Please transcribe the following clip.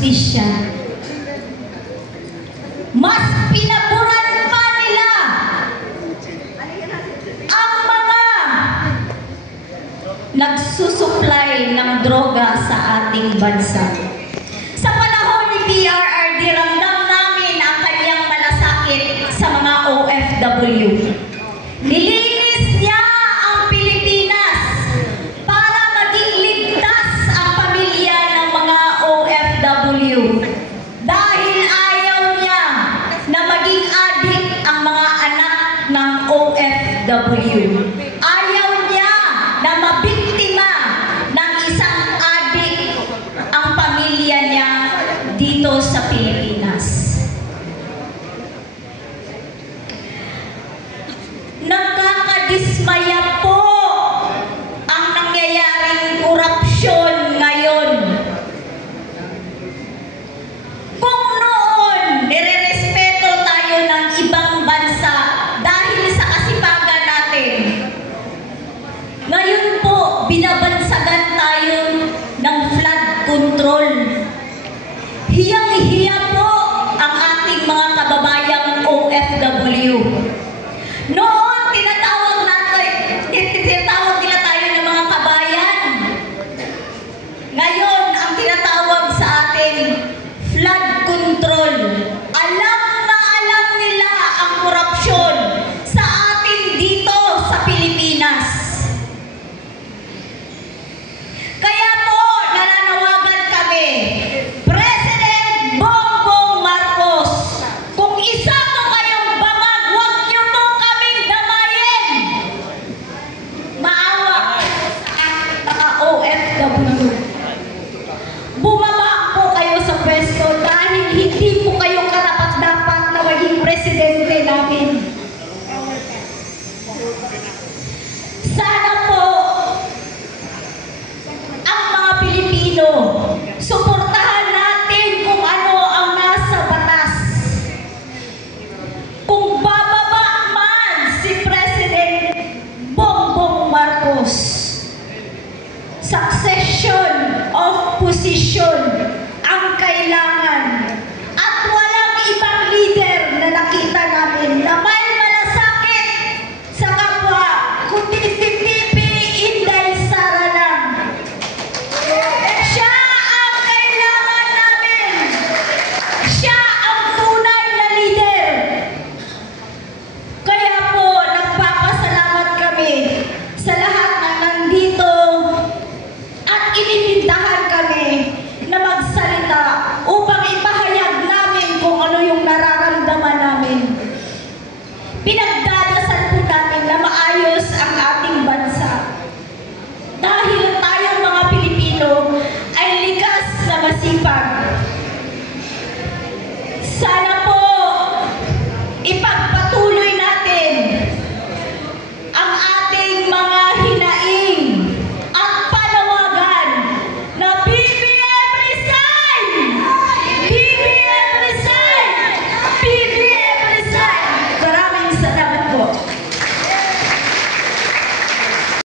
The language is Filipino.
hustisya. Mas pinaburan pa nila ang mga nagsusupply ng droga sa ating bansa. Sa panahon ni PRRD, ramdam namin ang kanyang malasakit sa mga OFW. Nilinis niya ang Pilipinas para maging ligtas ang pamilya ng mga OFW. Dahil ayaw niya na maging adik ang mga anak ng OFW. Ayaw niya na mabiktima ng isang adik ang pamilya niya dito sa Pilipinas. Nakakadismaya po ang nangyayaring korupsyon ngayon. Kung noon, nire-respeto tayo ng ibang bansa dahil sa kasipagan natin, ngayon po, binabansagan tayo ng flood control. Hiyang-hiya po ang ating mga kababayang OFW. Noon, tinatawag nila tayo ng mga kabayan. Ngayon, ang tinatawag sa atin, flood control. Alam na alam nila ang korupsyon sa atin dito sa Pilipinas. Kaya po, nananawagan kami, President Bongbong Marcos, kung isa po kayong bangag, huwag niyo po kaming damayin. Maawa sa mga OFW. Bumaba po kayo sa pwesto dahil hindi po kayo karapat-dapat na maging presidente namin. Sana po ang mga Pilipino, suportahan natin kung ano ang nasa batas. Kung bababa man si President Bongbong Marcos, succession of position ang kailangan